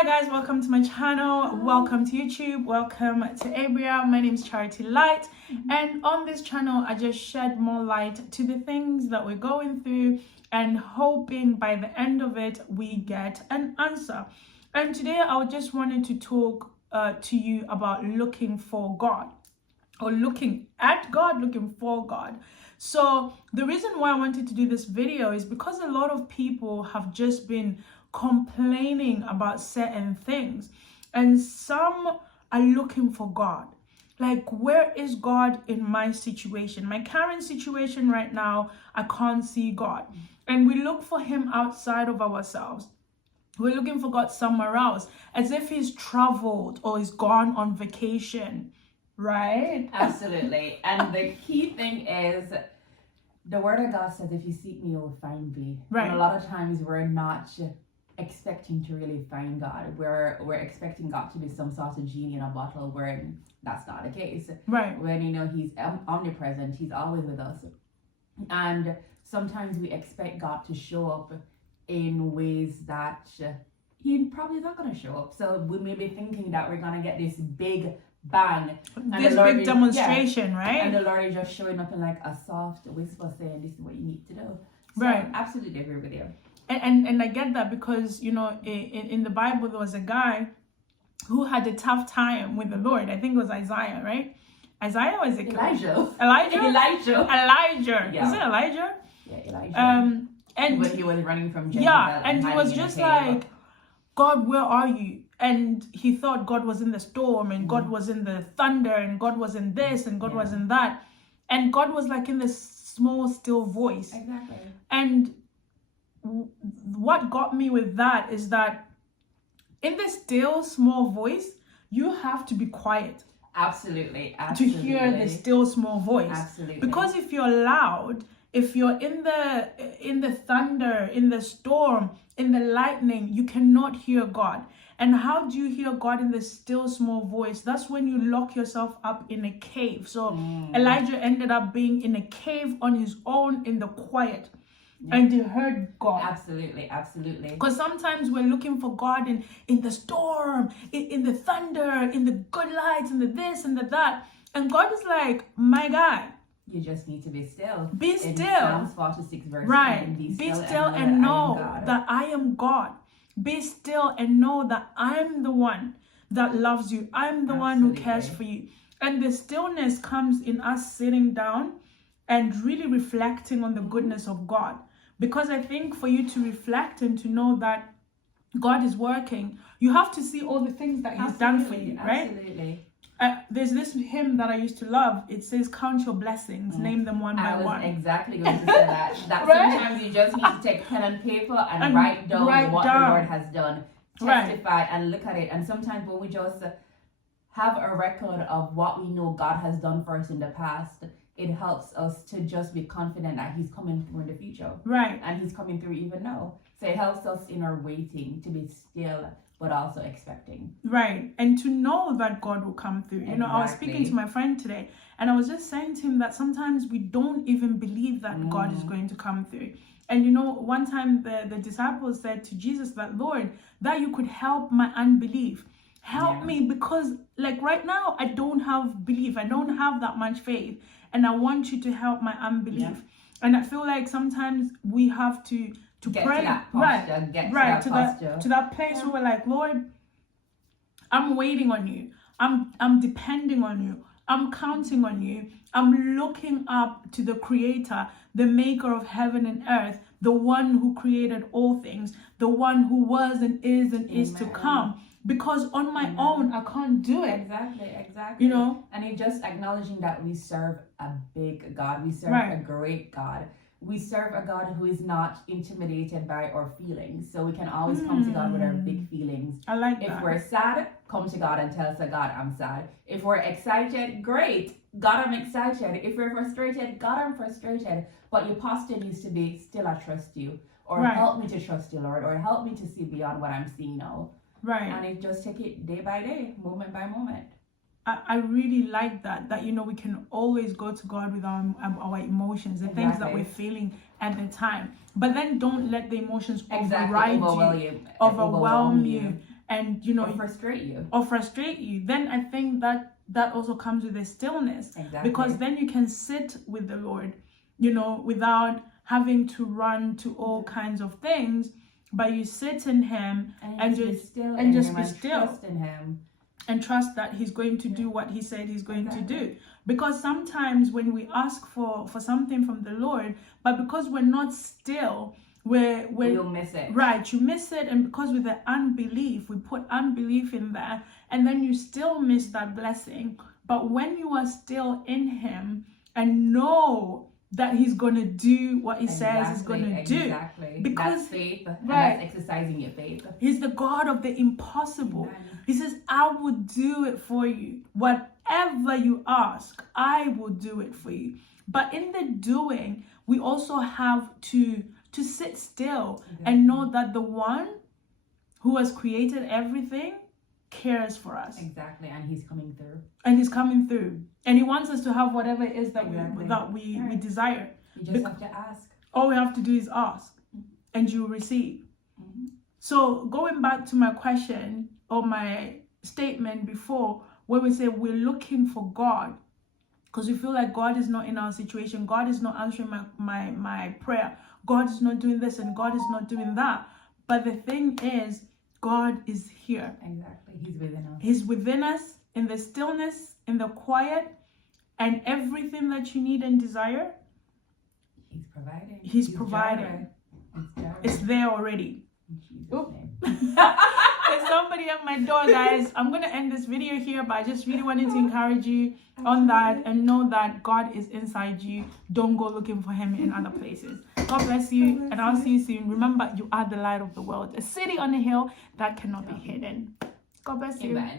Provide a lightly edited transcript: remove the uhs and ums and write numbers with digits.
Hi guys, welcome to my channel. Welcome to YouTube. Welcome to Abria. My name is Charity Light, and on this channel I just shed more light to the things that we're going through and hoping by the end of it we get an answer. And today I just wanted to talk to you about looking for God, or looking at God, looking for God. So the reason why I wanted to do this video is because a lot of people have just been complaining about certain things, and some are looking for God. Like, where is God in my situation? My current situation right now, I can't see God. And we look for him outside of ourselves. We're looking for God somewhere else, as if he's traveled or is gone on vacation, right? Absolutely. And the key thing is, the word of God says, if you seek me, you'll find me. Right. And a lot of times we're not expecting to really find God. We're expecting God to be some sort of genie in a bottle, where that's not the case. Right. When he's omnipresent, he's always with us. And sometimes we expect God to show up in ways that he probably is not going to show up. So we may be thinking that we're going to get this big bang, this big demonstration, right? And the Lord is just showing up in like a soft whisper saying, this is what you need to do. So right. I absolutely agree with you. And I get that, because in the Bible there was a guy who had a tough time with the Lord. I think it was Isaiah, right? Isaiah was it? Elijah. Yeah. Is it Elijah? Yeah, Elijah. And when he was running from Jezebel. Yeah, and he was just like, God, where are you? And he thought God was in the storm, and God was in the thunder, and God was in this, and God was in that. And God was like in this small, still voice. Exactly. And what got me with that is that in the still, small voice, you have to be quiet. Absolutely. To hear the still, small voice. Absolutely. Because if you're loud, if you're in the thunder, in the storm, in the lightning, you cannot hear God. And how do you hear God in the still small voice? That's when you lock yourself up in a cave. So Elijah ended up being in a cave on his own in the quiet. And he heard God. Absolutely. Because sometimes we're looking for God in the storm, in the thunder, in the good lights, in the this and the that. And God is like, my guy, you just need to be still. Be still. Psalms 46 verse 10. Right. Be still and know that I am God. Be still and know that I'm the one that loves you. I'm the one who cares for you. And the stillness comes in us sitting down and really reflecting on the goodness of God. Because I think for you to reflect and to know that God is working, you have to see all the things that he's done for you, right? Absolutely. There's this hymn that I used to love. It says, count your blessings, name them one by one. Exactly going to say that. That right? Sometimes you just need to take pen and paper and write down what the Lord has done. Testify and look at it. And sometimes when we just have a record of what we know God has done for us in the past, it helps us to just be confident that he's coming through in the future. Right. And he's coming through even now. So it helps us in our waiting to be still, but also expecting. Right. And to know that God will come through. You know, I was speaking to my friend today, and I was just saying to him that sometimes we don't even believe that God is going to come through. And you know, one time the disciples said to Jesus that, Lord, that you could help my unbelief. Help me, because like right now, I don't have belief. I don't have that much faith. And I want you to help my unbelief. Yeah. And I feel like sometimes we have to get pray, to that posture, to that place where we're like, Lord, I'm waiting on you. I'm depending on you. I'm counting on you. I'm looking up to the Creator, the maker of heaven and earth, the one who created all things, the one who was and is to come. Because on my own, I can't do it. Exactly. You know? And it's just acknowledging that we serve a big God. We serve a great God. We serve a God who is not intimidated by our feelings. So we can always come to God with our big feelings. I like that. If we're sad, come to God and tell us that, God, I'm sad. If we're excited, great. God, I'm excited. If we're frustrated, God, I'm frustrated. But your posture needs to be, still I trust you. Or help me to trust you, Lord. Or help me to see beyond what I'm seeing now. Right. And it just take it day by day, moment by moment. I really like that you know, we can always go to God with our emotions, the things that we're feeling at the time. But then don't let the emotions overwhelm you. and or frustrate you, then I think that also comes with a stillness. Because then you can sit with the Lord, without having to run to all kinds of things, but you sit in him and just be still trust in him. And trust that he's going to do what he said he's going to do. Because sometimes when we ask for something from the Lord, but because we're not still, you'll miss it. Right, you miss it. And because with the unbelief, we put unbelief in there, and then you still miss that blessing. But when you are still in him and know that he's going to do what he says he's going to do. Because that's faith, and that's exercising your faith. He's the God of the impossible. Amen. He says, I will do it for you. Whatever you ask, I will do it for you. But in the doing, we also have to sit still and know that the one who has created everything cares for us. Exactly, and he's coming through. And he wants us to have whatever it is that we desire. You just have to ask. All we have to do is ask, and you will receive. Mm-hmm. So going back to my question or my statement before, where we say we're looking for God, because we feel like God is not in our situation, God is not answering my prayer, God is not doing this, and God is not doing that. But the thing is, God is here. Exactly. He's within us. He's within us in the stillness, in the quiet, and everything that you need and desire. He's providing. He's providing. It's there already. There's somebody at my door, guys. I'm going to end this video here, but I just really wanted to encourage you on that and know that God is inside you. Don't go looking for him in other places. God bless you, and I'll see you soon. Remember, you are the light of the world, a city on a hill that cannot be hidden. God bless you. Amen.